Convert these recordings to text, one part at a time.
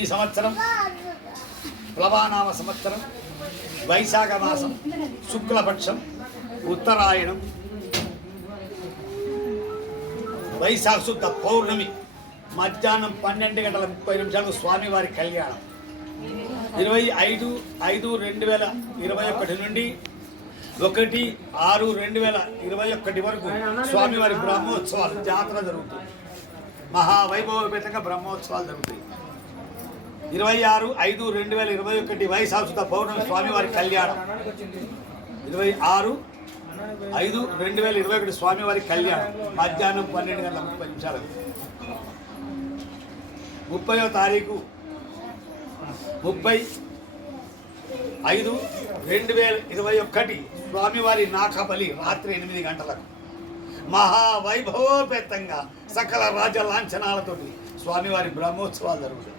ఈ సంవత్సరం ప్లవానామ సంవత్సరం వైశాఖ మాసం శుక్లపక్షం ఉత్తరాయణం వైశాఖ శుద్ధ పౌర్ణమి మధ్యాహ్నం పన్నెండు గంటల ముప్పై నిమిషాలు స్వామివారి కళ్యాణం. ఇరవై ఐదు ఐదు రెండు వేల ఇరవై ఒకటి నుండి ఒకటి ఆరు రెండు వేల ఇరవై ఒకటి వరకు స్వామివారి బ్రహ్మోత్సవాలు జాతర జరుగుతుంది. మహావైభవపేతంగా బ్రహ్మోత్సవాలు జరుగుతాయి. ఇరవై ఆరు ఐదు రెండు వేల ఇరవై ఒకటి వైశాఖ పౌర్ణమి స్వామివారి కళ్యాణం. ఇరవై ఆరు ఐదు రెండు వేల ఇరవై ఒకటి స్వామివారి కళ్యాణం. మధ్యాహ్నం పన్నెండు గంటల ముప్పై నిమిషాలకు ముప్పయో తారీఖు ముప్పై ఐదు రెండు వేల ఇరవై ఒకటి స్వామివారి నాకబలి రాత్రి ఎనిమిది గంటలకు. మహావైభవోపేతంగా సకల రాజ లాంఛనాలతోటి స్వామివారి బ్రహ్మోత్సవాలు జరుగుతాయి.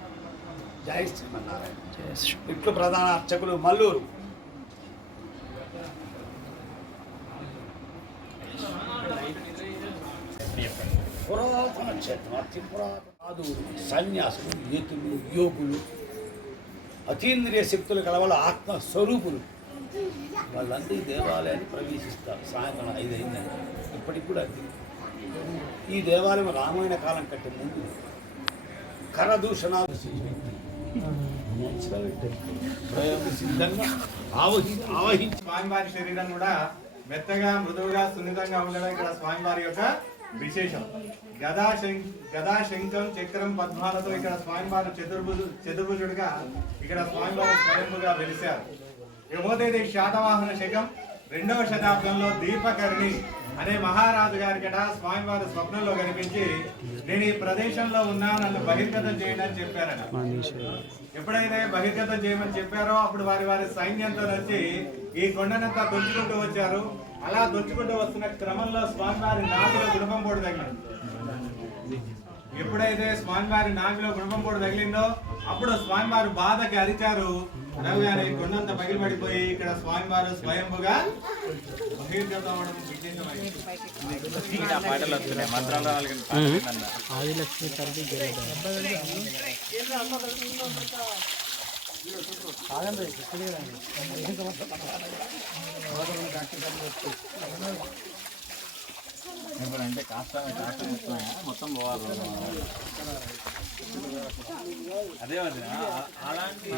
జై శ్రీమన్నారాయణ. ఇట్లు ప్రధాన అర్చకులు మల్లూరు. పురాతన క్షేత్రం అతి పురాతన సాధువులు సన్యాసులు యతులు యోగులు అతీంద్రియ శక్తులు కలవల ఆత్మస్వరూపులు వాళ్ళందరూ దేవాలయాన్ని ప్రవేశిస్తారు. సాయంత్రం ఐదు అయిందని ఇప్పటికి కూడా అది ఈ దేవాలయం రామాయణ కాలం కంటే ముందు కరదూషణాలు స్వామివారి శరీరం కూడా మెత్తగా మృదువుగా సున్నితంగా ఉండడం ఇక్కడ స్వామివారి యొక్క విశేషం గదా గదా శంఖం చక్రం పద్మాలతో ఇక్కడ స్వామివారు చతుర్భుజు చతుర్భుజుడిగా ఇక్కడ స్వామివారు స్వయంగా వెలిశారు ఇకపోతే ఇది శాతవాహన శకం రెండవ శతాబ్దంలో దీపకర్ణి అనే మహారాజు గారికట స్వామివారు స్వప్నంలో కనిపించి నేను ఈ ప్రదేశంలో ఉన్నా నన్ను బహిర్గతం చేయండి అని చెప్పారట. ఎప్పుడైతే బహిర్గతం చేయమని చెప్పారో అప్పుడు వారి వారి సైన్యంతో వచ్చి ఈ కొండనంతా దొంచుకుంటూ వచ్చారు. అలా దొంచుకుంటూ వస్తున్న క్రమంలో స్వామివారి నాగులో గుణపం పొడి తగిలింది. ఎప్పుడైతే స్వామివారి నాగులో గుణపం పొడి తగిలిందో అప్పుడు స్వామివారు బాధకి అరిచారు. అనగానే కొండంత పగిలి పడిపోయి ఇక్కడ స్వామివారు స్వయంభుగా బహిర్గతం అవడం? ఆదిలక్ష్మి తల్లి ఎప్పుడంటే కాస్త కాస్త? మొత్తం పోవాలి అదే అలాంటి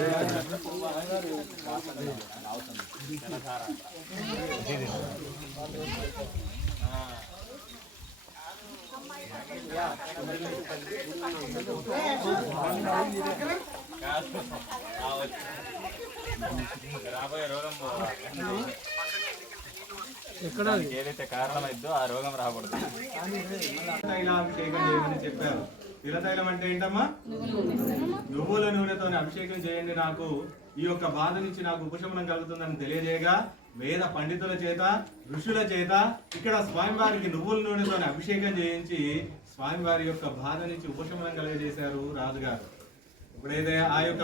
కాస్త రావచ్చు. రాబోయే రోగం ఎక్కడ ఏదైతే కారణమైద్దో ఆ రోగం రాకూడదు చెప్పారు తిలతైలం అంటే ఏంటమ్మా? నువ్వుల నూనెతో అభిషేకం చేయండి నాకు. ఈ యొక్క బాధ నుంచి నాకు ఉపశమనం కలుగుతుందని తెలియజేయగా వేద పండితుల చేత ఋషుల చేత ఇక్కడ స్వామివారికి నువ్వుల నూనెతో అభిషేకం చేయించి స్వామివారి యొక్క బాధ నుంచి ఉపశమనం కలిగజేశారు రాజుగారు. ఇప్పుడైతే ఆ యొక్క